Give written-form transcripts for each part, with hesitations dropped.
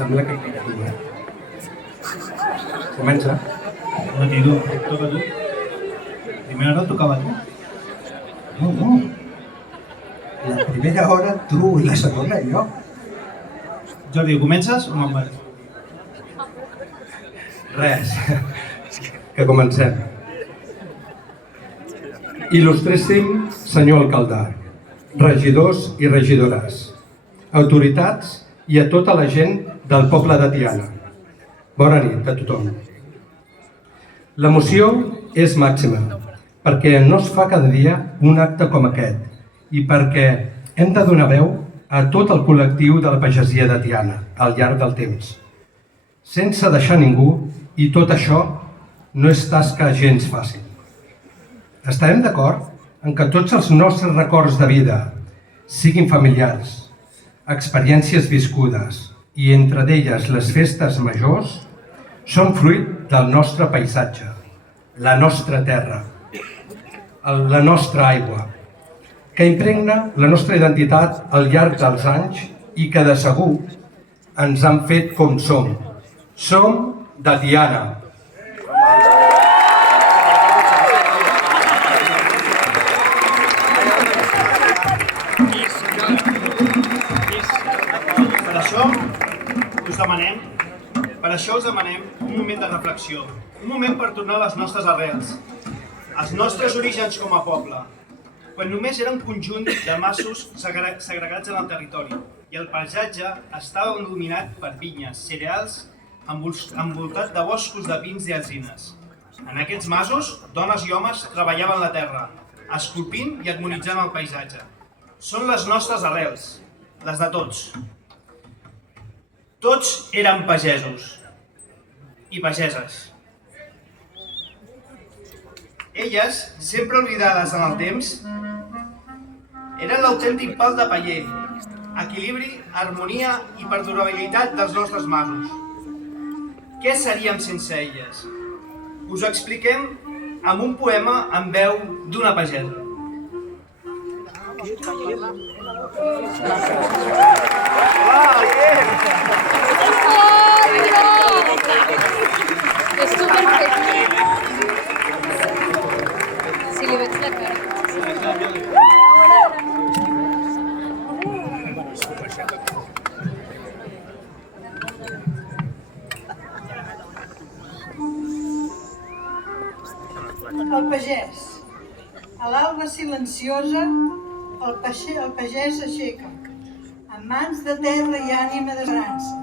Sembla que tu, Comença. Retiro, toca tu. Primera hora tocava tu. No. La primera hora tu i la segona jo. Jordi, comences o me'n vaig? Res. Que comencem. Il·lustríssim senyor alcalde, regidors i regidores, autoritats i a tota la gent del poble de Tiana. Bona nit a tothom. L'emoció és màxima, perquè no es fa cada dia un acte com aquest i perquè hem de donar veu a tot el col·lectiu de la pagesia de Tiana al llarg del temps, sense deixar ningú, i tot això no és tasca gens fàcil. Estarem d'acord en que tots els nostres records de vida, siguin familiars, experiències viscudes i entre d'elles les festes majors, són fruit del nostre paisatge, la nostra terra, la nostra aigua, que impregna la nostra identitat al llarg dels anys i que de segur ens han fet com som. Som de Tiana. Per això us demanem un moment de reflexió, un moment per tornar a les nostres arrels, als nostres orígens com a poble, quan només era un conjunt de masos segregats en el territori i el paisatge estava dominat per vinyes, cereals, envoltat de boscos de pins i alzines. En aquests masos, dones i homes treballaven la terra, esculpint i harmonitzant el paisatge. Són les nostres arrels, les de tots. Tots eren pagesos i pageses. Elles, sempre oblidades en el temps, eren l'autèntic pal de paller, equilibri, harmonia i perdurabilitat dels nostres masos. Què seríem sense elles? Us ho expliquem amb un poema en veu d'una pagesa. És superfet. Si li veig la cara. El pagès. A l'alba silenciosa, el pagès s'aixeca, amb mans de terra i ànima d'esperança.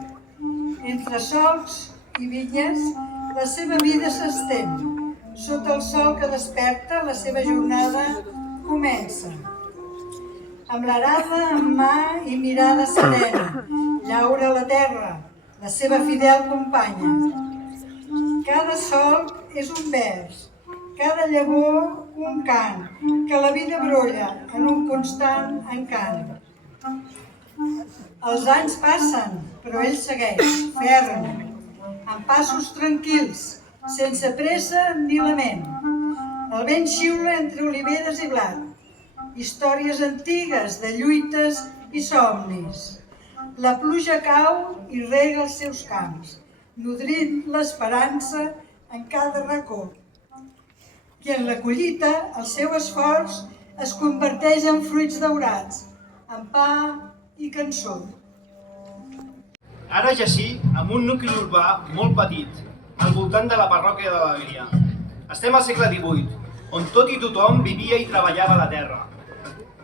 Entre solcs i vinyes, la seva vida s'estén. Sota el sol que desperta, la seva jornada comença. Amb l'arada en mà i mirada serena, llaura la terra, la seva fidel companya. Cada solc és un vers, cada llavor un cant, que la vida brolla en un constant encant. Els anys passen, però ell segueix, ferm, amb passos tranquils, sense pressa ni lament. El vent xiula entre oliveres i blat, històries antigues de lluites i somnis. La pluja cau i rega els seus camps, nodrint l'esperança en cada racó. I en la collita, el seu esforç es converteix en fruits daurats, en pa i cançó. Ara ja sí, amb un nucli urbà molt petit, al voltant de la parròquia de l'Alegria. Estem al segle XVIII, on tot i tothom vivia i treballava la terra.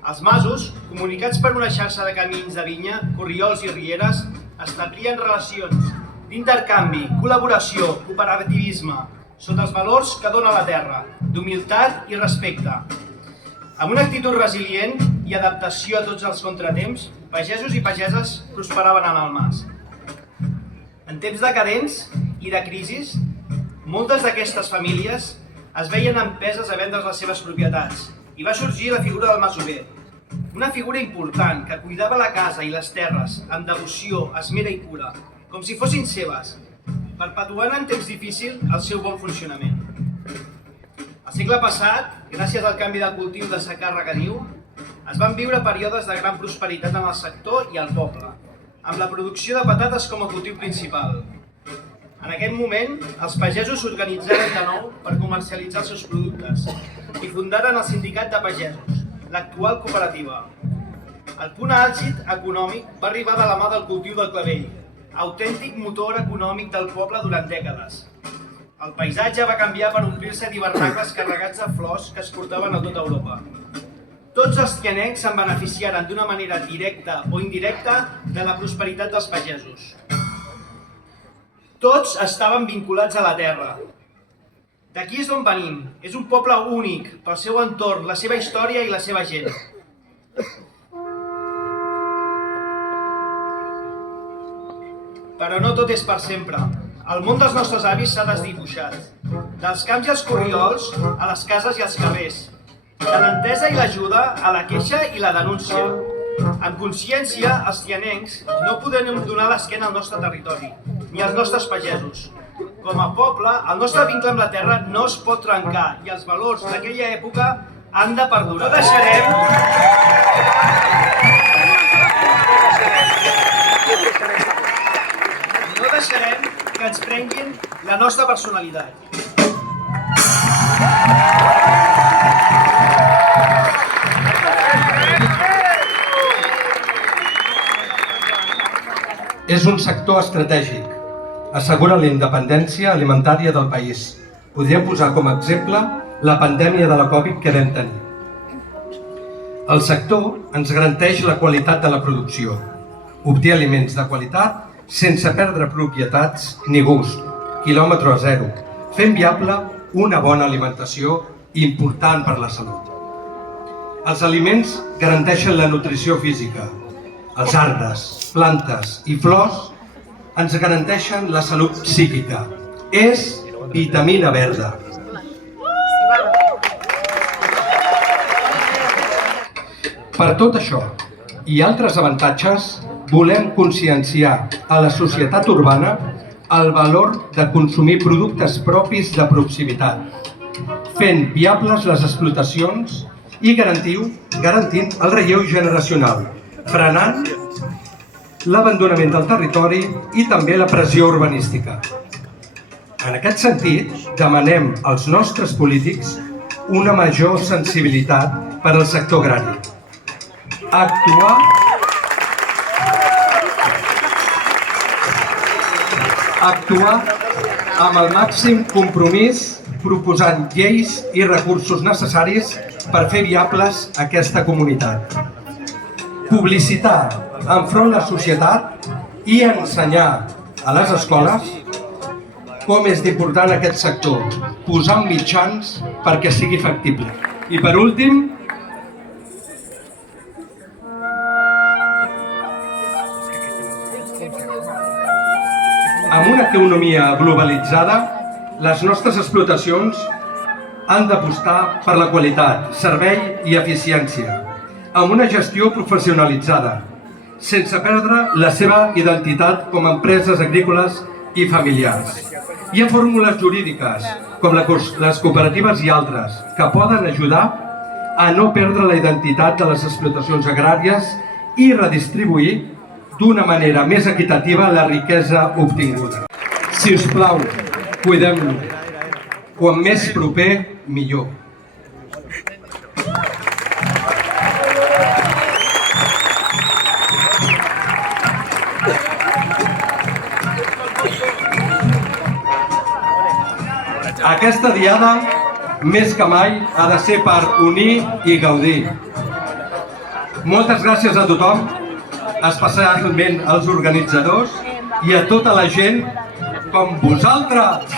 Els masos, comunicats per una xarxa de camins de vinya, corriols i rieres, establien relacions d'intercanvi, col·laboració, cooperativisme, sota els valors que dona la terra, d'humilitat i respecte. Amb una actitud resilient i adaptació a tots els contratemps, pagesos i pageses prosperaven en el mas. En temps decadents i de crisis, moltes d'aquestes famílies es veien empeses a vendre's les seves propietats i va sorgir la figura del masover, una figura important que cuidava la casa i les terres amb devoció, esmera i cura, com si fossin seves, perpetuant en temps difícil el seu bon funcionament. Al segle passat, gràcies al canvi de cultiu de secà a regadiu, es van viure períodes de gran prosperitat en el sector i al poble, amb la producció de patates com a cultiu principal. En aquest moment, els pagesos s'organitzaren de nou per comercialitzar els seus productes i fundaren el Sindicat de Pagesos, l'actual cooperativa. El punt àlgid econòmic va arribar de la mà del cultiu del clavell, autèntic motor econòmic del poble durant dècades. El paisatge va canviar per omplir-se d'hivernacles carregats de flors que es portaven a tota Europa. Tots els tianencs se'n beneficiaren d'una manera directa o indirecta de la prosperitat dels pagesos. Tots estaven vinculats a la terra. D'aquí és d'on venim. És un poble únic pel seu entorn, la seva història i la seva gent. Però no tot és per sempre. El món dels nostres avis s'ha desdibuixat. Dels camps i els corriols a les cases i als carrers. De l'entesa i l'ajuda a la queixa i la denúncia. En consciència, els tianencs no podem donar l'esquena al nostre territori, ni als nostres pagesos. Com a poble, el nostre vincle amb la terra no es pot trencar i els valors d'aquella època han de perdurar. No deixarem que ens prenguin la nostra personalitat. És un sector estratègic. Assegura la independència alimentària del país. Podríem posar com a exemple la pandèmia de la Covid que vam tenir. El sector ens garanteix la qualitat de la producció, obté aliments de qualitat sense perdre propietats ni gust, quilòmetre zero, fent viable una bona alimentació important per la salut. Els aliments garanteixen la nutrició física. Els arbres, plantes i flors ens garanteixen la salut psíquica. És vitamina verda. Per tot això i altres avantatges, volem conscienciar a la societat urbana el valor de consumir productes propis de proximitat, fent viables les explotacions i garantint el relleu generacional, frenant l'abandonament del territori i també la pressió urbanística. En aquest sentit, demanem als nostres polítics una major sensibilitat per al sector agrari. Actuar amb el màxim compromís proposant lleis i recursos necessaris per fer viables aquesta comunitat. Publicitar enfront la societat i ensenyar a les escoles com és d'important aquest sector, posant mitjans perquè sigui factible. I per últim, amb una economia globalitzada, les nostres explotacions han d'apostar per la qualitat, servei i eficiència, amb una gestió professionalitzada, sense perdre la seva identitat com a empreses agrícoles i familiars. Hi ha fórmules jurídiques, com les cooperatives i altres, que poden ajudar a no perdre la identitat de les explotacions agràries i redistribuir d'una manera més equitativa la riquesa obtinguda. Si us plau, cuidem-lo. Quan més proper, millor. Aquesta diada, més que mai, ha de ser per unir i gaudir. Moltes gràcies a tothom, especialment als organitzadors i a tota la gent com vosaltres.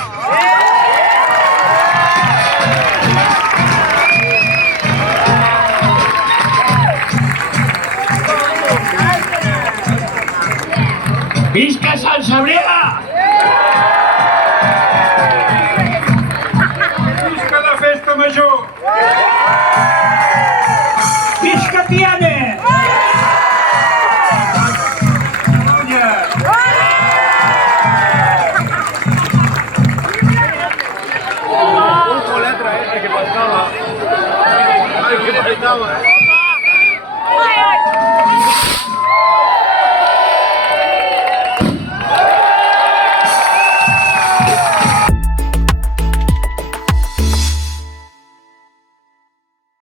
Visca Sant Cebrià!